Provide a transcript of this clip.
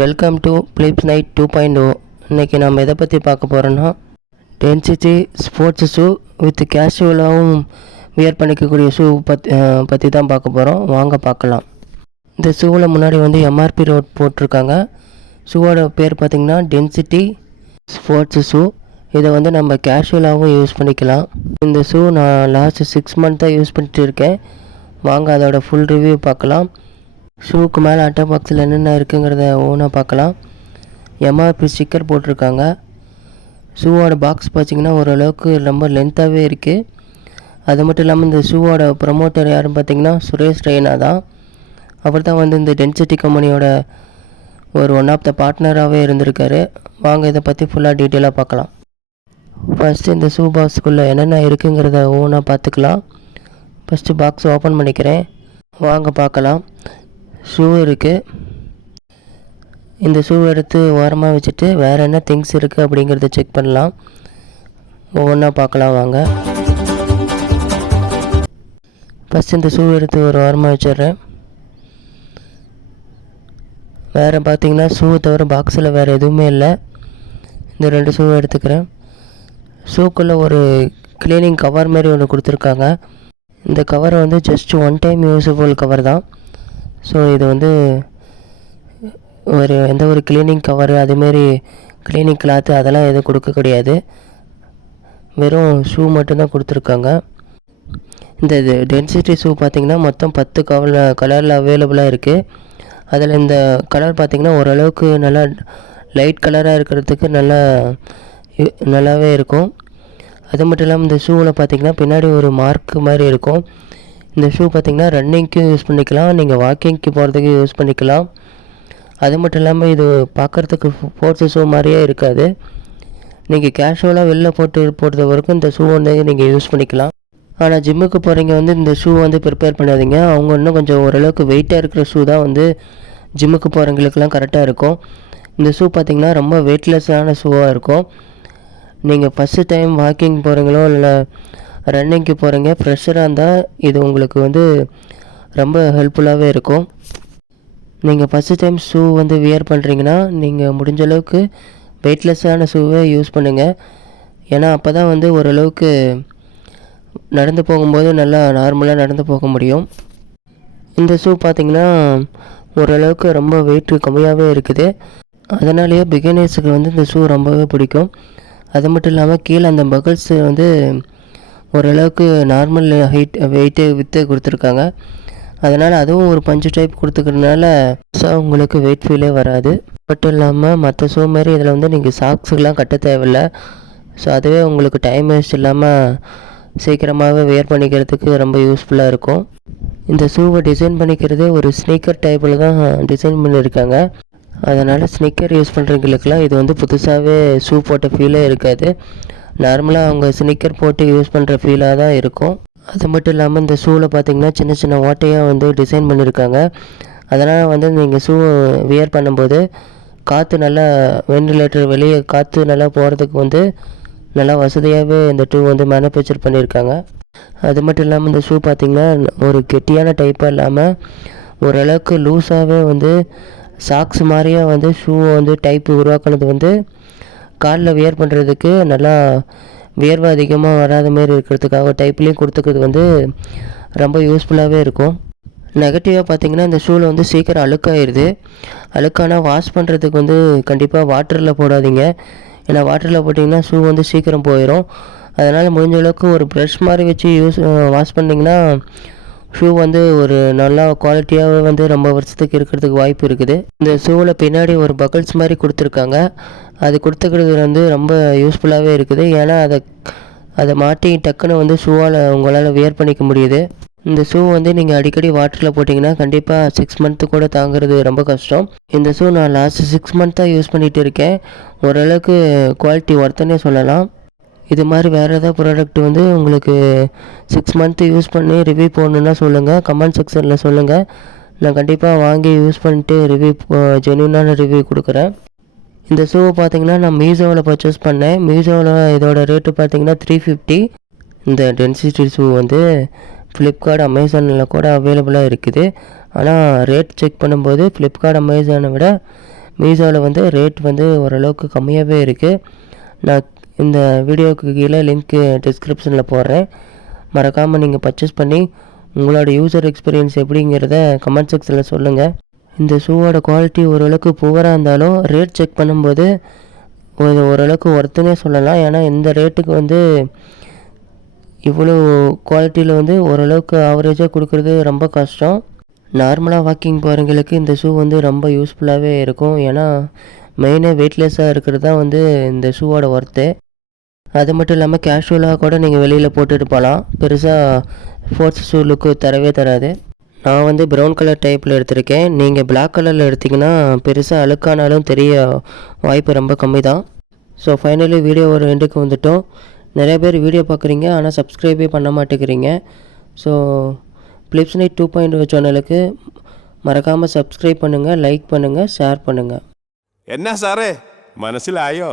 Welcome to Philips night 2.0. இன்றைக்கி நம்ம எதை பற்றி பார்க்க போகிறோன்னா டென்சிட்டி ஸ்போர்ட்ஸ் ஷூ வித் கேஷுவலாகவும் வியர் பண்ணிக்கக்கூடிய ஷூ பற்றி தான் பார்க்க போகிறோம். வாங்க பார்க்கலாம். இந்த ஷூவில் முன்னாடி வந்து எம்ஆர்பி ரோட் போட்டிருக்காங்க. ஷூவோட பேர் பார்த்திங்கன்னா டென்சிட்டி ஸ்போர்ட்ஸ் ஷூ. இதை வந்து நம்ம கேஷுவலாகவும் யூஸ் பண்ணிக்கலாம். இந்த ஷூ நான் லாஸ்ட் 6 மந்த்தாக யூஸ் பண்ணிட்டு இருக்கேன். வாங்க அதோட ஃபுல் ரிவ்யூ பார்க்கலாம். ஷூக்கு மேலே அட்டை பாக்ஸில் என்னென்ன இருக்குங்கிறத ஓனாக பார்க்கலாம். எம்ஆர்பி ஸ்டிக்கர் போட்டிருக்காங்க. ஷூவோட பாக்ஸ் பார்த்திங்கன்னா ஓரளவுக்கு ரொம்ப லென்த்தாகவே இருக்குது. அது மட்டும் இல்லாமல் இந்த ஷூவோட ப்ரமோட்டர் யாருன்னு பார்த்திங்கன்னா சுரேஷ் ரெய்னா தான். அவர் தான் வந்து இந்த டென்சிட்டி கம்பெனியோட ஒரு ஒன் ஆஃப் த பார்ட்னராகவே இருந்திருக்காரு. வாங்க இதை பற்றி ஃபுல்லாக டீட்டெயிலாக பார்க்கலாம். ஃபஸ்ட்டு இந்த ஷூ பாக்ஸுக்குள்ளே என்னென்ன இருக்குங்கிறத ஓனாக பார்த்துக்கலாம். ஃபஸ்ட்டு பாக்ஸ் ஓப்பன் பண்ணிக்கிறேன். வாங்க பார்க்கலாம். ஷூ இருக்குது. இந்த ஷூ எடுத்து ஓரமாக வச்சுட்டு வேறு என்ன திங்ஸ் இருக்குது அப்படிங்கிறத செக் பண்ணலாம். ஒவ்வொன்றா பார்க்கலாம் வாங்க. ஃபஸ்ட் இந்த ஷூ எடுத்து ஒரு ஓரமாக வச்சிடுறேன். வேறு பார்த்திங்கன்னா ஷூவை தவிர பாக்ஸில் வேறு எதுவுமே இல்லை. இந்த 2 ஷூவை எடுத்துக்கிறேன். ஷூக்குள்ளே ஒரு க்ளீனிங் கவர் மாதிரி ஒன்று கொடுத்துருக்காங்க. இந்த கவர் வந்து just one time usable cover தான். ஸோ இது வந்து எந்த ஒரு க்ளீனிங் கவரு அதுமாரி க்ளீனிங் கிளாத்து அதெல்லாம் எதுவும் கொடுக்க கிடையாது. வெறும் ஷூ மட்டும்தான் கொடுத்துருக்காங்க. இந்த டென்சிட்டி ஷூ பார்த்திங்கன்னா மொத்தம் 10 கலரில் அவைலபிளாக இருக்குது. அதில் இந்த கலர் பார்த்திங்கன்னா ஓரளவுக்கு நல்லா லைட் கலராக இருக்கிறதுக்கு நல்லாவே இருக்கும். அது மட்டும் இல்லாமல் இந்த ஷூவில் பார்த்திங்கன்னா பின்னாடி ஒரு மார்க் மாதிரி இருக்கும். இந்த ஷூ பார்த்திங்கன்னா ரன்னிங்க்கும் யூஸ் பண்ணிக்கலாம், நீங்கள் வாக்கிங்க்கு போகிறதுக்கு யூஸ் பண்ணிக்கலாம். அது மட்டும் இல்லாமல் இது பார்க்குறதுக்கு ஸ்போர்ட்ஸ் ஷூ மாதிரியே இருக்காது. நீங்கள் கேஷுவலாக வெளில போடுறது வரைக்கும் இந்த ஷூ வந்து நீங்கள் யூஸ் பண்ணிக்கலாம். ஆனால் ஜிம்முக்கு போகிறீங்க வந்து இந்த ஷூ வந்து ப்ரிப்பேர் பண்ணாதீங்க. அவங்க இன்னும் கொஞ்சம் ஓரளவுக்கு வெயிட்டாக இருக்கிற ஷூ தான் வந்து ஜிம்முக்கு போகிறவங்களுக்குலாம் கரெக்டாக இருக்கும். இந்த ஷூ பார்த்திங்கன்னா ரொம்ப வெயிட்லெஸ்ஸான ஷூவாக இருக்கும். நீங்கள் ஃபஸ்ட்டு டைம் வாக்கிங் போகிறீங்களோ இல்லை ரன்னிங்க்கு போகிறீங்க ஃப்ரெஷராக இருந்தால் இது உங்களுக்கு வந்து ரொம்ப ஹெல்ப்ஃபுல்லாகவே இருக்கும். நீங்கள் ஃபஸ்ட்டு டைம் ஷூ வந்து வியர் பண்ணுறீங்கன்னா நீங்கள் முடிஞ்ச அளவுக்கு வெயிட்லெஸ்ஸான ஷூவை யூஸ் பண்ணுங்கள். ஏன்னா அப்போ தான் வந்து ஓரளவுக்கு நடந்து போகும்போது நல்லா நார்மலாக நடந்து போக முடியும். இந்த ஷூ பார்த்திங்கன்னா ஓரளவுக்கு ரொம்ப வெயிட்டு கம்மியாகவே இருக்குது. அதனாலேயே பிகினர்ஸுக்கு வந்து இந்த ஷூ ரொம்பவே பிடிக்கும். அது மட்டும் இல்லாமல் கீழே அந்த பகல்ஸ் வந்து ஓரளவுக்கு நார்மல் வெயிட்டு விற்று கொடுத்துருக்காங்க. அதனால் அதுவும் ஒரு பஞ்சு டைப் கொடுத்துக்கிறதுனால உங்களுக்கு வெயிட் ஃபீலே வராது. மட்டும் இல்லாமல் மற்ற ஷூ மாதிரி இதில் வந்து நீங்கள் சாக்ஸுக்கெலாம் கட்ட தேவையில்லை. ஸோ அதுவே உங்களுக்கு டைம் வேஸ்ட் இல்லாமல் சீக்கிரமாகவே வியர் பண்ணிக்கிறதுக்கு ரொம்ப யூஸ்ஃபுல்லாக இருக்கும். இந்த ஷூவை டிசைன் பண்ணிக்கிறதே ஒரு ஸ்னீக்கர் டைப்பில் தான் டிசைன் பண்ணியிருக்காங்க. அதனால் ஸ்னிக்கர் யூஸ் பண்ணுறவங்களுக்குலாம் இது வந்து புதுசாகவே ஷூ போட்ட ஃபீலே இருக்காது. நார்மலாக அவங்க ஸ்னிக்கர் போட்டு யூஸ் பண்ணுற ஃபீலாக தான் இருக்கும். அது மட்டும் இல்லாமல் இந்த ஷூவில் பார்த்திங்கன்னா சின்ன சின்ன ஓட்டையாக வந்து டிசைன் பண்ணியிருக்காங்க. அதனால் வந்து நீங்கள் ஷூ வியர் பண்ணும்போது காற்று நல்லா வென்டிலேட்டர் வெளியே காற்று நல்லா போகிறதுக்கு வந்து நல்லா வசதியாகவே இந்த ஷூ வந்து மேனுஃபேக்சர் பண்ணியிருக்காங்க. அது மட்டும் இல்லாமல் இந்த ஷூ பார்த்திங்கன்னா ஒரு கெட்டியான டைப்பாக இல்லாமல் ஓரளவுக்கு லூஸாகவே வந்து சாக்ஸ் மாதிரியே வந்து ஷூவை வந்து டைப்பு உருவாக்குனது வந்து காலில் வியர் பண்ணுறதுக்கு நல்லா வியர்வை அதிகமாக வராத மாரி இருக்கிறதுக்காக டைப்லேயும் கொடுத்துக்கிறது வந்து ரொம்ப யூஸ்ஃபுல்லாகவே இருக்கும். நெகட்டிவாக பார்த்திங்கன்னா இந்த ஷூவில் வந்து சீக்கிரம் அழுக்காயிருது. அழுக்கானால் வாஷ் பண்ணுறதுக்கு வந்து கண்டிப்பாக வாட்டரில் போடாதீங்க. ஏன்னா வாட்டரில் போட்டிங்கன்னா ஷூ வந்து சீக்கிரம் போயிடும். அதனால் முடிஞ்ச அளவுக்கு ஒரு ப்ரஷ் மாதிரி வச்சு வாஷ் பண்ணிங்கன்னா ஷூ வந்து ஒரு நல்லா குவாலிட்டியாக வந்து ரொம்ப வருஷத்துக்கு இருக்கிறதுக்கு வாய்ப்பு இருக்குது. இந்த ஷூவில் பின்னாடி ஒரு பகல்ஸ் மாதிரி கொடுத்துருக்காங்க. அது கொடுத்துக்கிறது வந்து ரொம்ப யூஸ்ஃபுல்லாகவே இருக்குது. ஏன்னா அதை மாட்டி டக்குன்னு வந்து ஷூவால் உங்களால் வியர் பண்ணிக்க முடியுது. இந்த ஷூ வந்து நீங்கள் அடிக்கடி வாட்டரில் போட்டிங்கன்னா கண்டிப்பாக 6 மந்த்து கூட தாங்கிறது ரொம்ப கஷ்டம். இந்த ஷூ நான் லாஸ்ட் 6 மந்த்தாக யூஸ் பண்ணிகிட்டு இருக்கேன். ஓரளவுக்கு குவாலிட்டி ஒர்த்துன்னே சொல்லலாம். இது மாதிரி வேறு ஏதாவது ப்ராடக்ட் வந்து உங்களுக்கு 6 மந்த்து யூஸ் பண்ணி ரிவ்யூ போடணுன்னா சொல்லுங்கள், கமெண்ட் செக்ஷனில் சொல்லுங்கள். நான் கண்டிப்பாக வாங்கி யூஸ் பண்ணிட்டு ஜென்யூனான ரிவ்யூ கொடுக்குறேன். இந்த ஷூவை பார்த்திங்கன்னா நான் மீஷோவில் பர்ச்சேஸ் பண்ணேன். மீஷோவில் இதோட ரேட்டு பார்த்திங்கன்னா 350. இந்த டென்சிட்டி ஷூ வந்து ஃப்ளிப்கார்ட் அமேசானில் கூட அவைலபிளாக இருக்குது. ஆனால் ரேட் செக் பண்ணும்போது ஃப்ளிப்கார்ட் அமேசானை விட மீஷோவில் வந்து ரேட் வந்து ஓரளவுக்கு கம்மியாகவே இருக்குது. நான் இந்த வீடியோவுக்கு கீழே லிங்க்கு டிஸ்கிரிப்ஷனில் போடுறேன். மறக்காமல் நீங்கள் பர்ச்சேஸ் பண்ணி உங்களோட யூசர் எக்ஸ்பீரியன்ஸ் எப்படிங்கிறத கமெண்ட் செக்ஷனில் சொல்லுங்கள். இந்த ஷூவோட குவாலிட்டி ஓரளவுக்கு புவராக இருந்தாலும் ரேட் செக் பண்ணும்போது ஓரளவுக்கு ஒர்த்துனே சொல்லலாம். ஏன்னா இந்த ரேட்டுக்கு வந்து இவ்வளோ குவாலிட்டியில் வந்து ஓரளவுக்கு ஆவரேஜாக கொடுக்குறது ரொம்ப கஷ்டம். நார்மலாக வாக்கிங் போகிறவங்களுக்கு இந்த ஷூ வந்து ரொம்ப யூஸ்ஃபுல்லாகவே இருக்கும். ஏன்னா மெயினாக வெயிட்லெஸ்ஸாக இருக்கிறது தான் வந்து இந்த ஷூவோட ஒர்த்து. அது மட்டும் இல்லாமல் கேஷுவலாக கூட நீங்கள் வெளியில் போட்டுட்டு போகலாம். பெருசாக ஸ்போர்ட்ஸ் ஷூ லுக்கு தரவே தராது. நான் வந்து ப்ரௌன் கலர் டைப்பில் எடுத்திருக்கேன். நீங்கள் பிளாக் கலரில் எடுத்திங்கன்னா பெருசாக அழுக்கானாலும் தெரிய வாய்ப்பு ரொம்ப கம்மி தான். ஸோ ஃபைனலி வீடியோ ஒரு எண்டுக்கு வந்துட்டோம். நிறைய பேர் வீடியோ பார்க்குறீங்க, ஆனால் சப்ஸ்கிரைபே பண்ண மாட்டேங்கிறீங்க. ஸோ ஃபிலிப்ஸ்நைட் 2.0 சேனலுக்கு மறக்காமல் சப்ஸ்கிரைப் பண்ணுங்கள், லைக் பண்ணுங்கள், ஷேர் பண்ணுங்கள். என்ன சாரே, മനസ്സിലായോ?